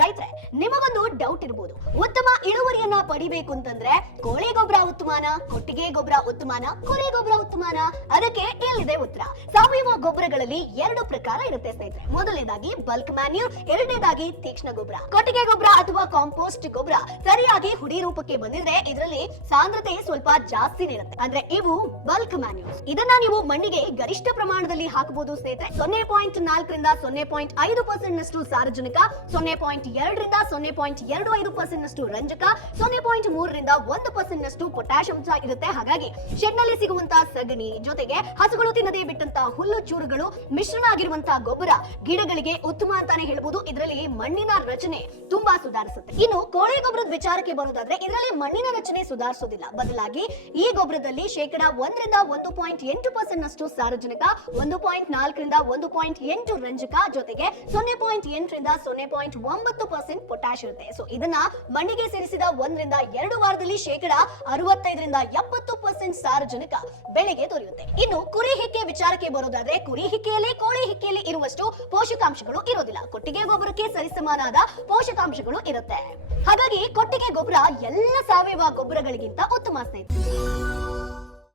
ರೈತ್ರೆ, ನಿಮಗೊಂದು ಡೌಟ್ ಇರಬಹುದು, ಉತ್ತಮ ಇಳುವರಿಯನ್ನ ಪಡಿಬೇಕು ಅಂತಂದ್ರೆ ಕೋಳಿ ಗೊಬ್ಬರ ಉತ್ತಮನ, ಕೊಟ್ಟಿಗೆ ಗೊಬ್ಬರ ಉತ್ತಮನ, ಕುರಿ ಗೊಬ್ಬರ ಉತ್ತಮನ? ಅದಕ್ಕೆ ಇಲ್ಲಿದೆ ಉತ್ತರ. ಸಾವಯವ ಗೊಬ್ಬರಗಳಲ್ಲಿ ಎರಡು ಪ್ರಕಾರ ಇರುತ್ತೆ ಸ್ನೇಹಿತರೆ. ಮೊದಲನೇದಾಗಿ ಬಲ್ಕ್ ಮ್ಯಾನ್ಯೂರ್, ಎರಡನೇದಾಗಿ ತೀಕ್ಷ್ಣ ಗೊಬ್ಬರ. ಕೊಟ್ಟಿಗೆ ಗೊಬ್ಬರ ಅಥವಾ ಕಾಂಪೋಸ್ಟ್ ಗೊಬ್ಬರ ಸರಿಯಾಗಿ ಹುಡಿ ರೂಪಕ್ಕೆ ಬಂದಿದ್ರೆ ಇದರಲ್ಲಿ ಸಾಂದ್ರತೆ ಸ್ವಲ್ಪ ಜಾಸ್ತಿನೇ ಇರುತ್ತೆ, ಅಂದ್ರೆ ಇವು ಬಲ್ಕ್ ಮ್ಯಾನ್ಯೂರ್. ಇದನ್ನ ನೀವು ಮಣ್ಣಿಗೆ ಗರಿಷ್ಠ ಪ್ರಮಾಣದಲ್ಲಿ ಹಾಕಬಹುದು ಸ್ನೇಹಿತರೆ. 0.4 ರಿಂದ 0.5% ನಷ್ಟು ಸಾರಜನಕ, 0.2 ರಿಂದ 0.25% ನಷ್ಟು ರಂಜಕ, 0.3 ರಿಂದ 1% ನಷ್ಟು ಪೊಟ್ಯಾಷ್ ಅಂಶ ಇರುತ್ತೆ. ಹಾಗಾಗಿ ಶೆಡ್ ನಲ್ಲಿ ಸಿಗುವಂತಹ ಸಗಣಿ ಜೊತೆಗೆ ಹಸುಗಳು ತಿನ್ನದೇ ಬಿಟ್ಟಂತಹ ಹುಲ್ಲು ಚೂರುಗಳು ಮಿಶ್ರಣ ಆಗಿರುವಂತಹ ಗೊಬ್ಬರ ಗಿಡಗಳಿಗೆ ಉತ್ತಮ ಅಂತಾನೆ ಹೇಳ್ಬೋದು. ಇದರಲ್ಲಿ ಮಣ್ಣಿನ ರಚನೆ ತುಂಬಾ ಸುಧಾರಿಸುತ್ತೆ. ಇನ್ನು ಕೋಳಿ ಗೊಬ್ಬರದ ವಿಚಾರಕ್ಕೆ ಬರೋದಾದ್ರೆ ಇದರಲ್ಲಿ ಮಣ್ಣಿನ ರಚನೆ ಸುಧಾರಿಸೋದಿಲ್ಲ, ಬದಲಾಗಿ ಈ ಗೊಬ್ಬರದಲ್ಲಿ 1 ರಿಂದ 1.8% ನಷ್ಟು ಸಾರಜನಕ, 1.4 ರಿಂದ 1.8 ರಂಜಕ ಜೊತೆಗೆ 0.8 ರಿಂದ 0.9% ಪೊಟ್ಯಾಷ್ ಇರುತ್ತೆ. ಸೊ ಇದನ್ನ ಮಣ್ಣಿಗೆ ಸೇರಿಸಿದ 1 ರಿಂದ 2 ವಾರದಲ್ಲಿ 65 ರಿಂದ 70% ಸಾರಜನಕ ಬೆಳೆಗೆ ದೊರೆಯುತ್ತೆ. ಇನ್ನು ಕುರಿ ಹಿಕ್ಕೆ ವಿಚಾರಕ್ಕೆ ಬರೋದಾದ್ರೆ ಕುರಿ ಹಿಕ್ಕೆಯಲ್ಲಿ ಕೋಳಿ ಹಿಕ್ಕೆಯಲ್ಲಿ ಇರುವಷ್ಟು ಪೋಷಕಾಂಶಗಳು ಇರೋದಿಲ್ಲ. ಕೊಟ್ಟಿಗೆ ಗೊಬ್ಬರಕ್ಕೆ ಸರಿಸಮಾನಾದ ಪೋಷಕಾಂಶಗಳು ಇರುತ್ತೆ. ಹಾಗಾಗಿ ಕೊಟ್ಟಿಗೆ ಗೊಬ್ಬರ ಎಲ್ಲ ಸಾವಯವ ಗೊಬ್ಬರಗಳಿಗಿಂತ ಉತ್ತಮ ಸ್ನೇಹಿತರೆ.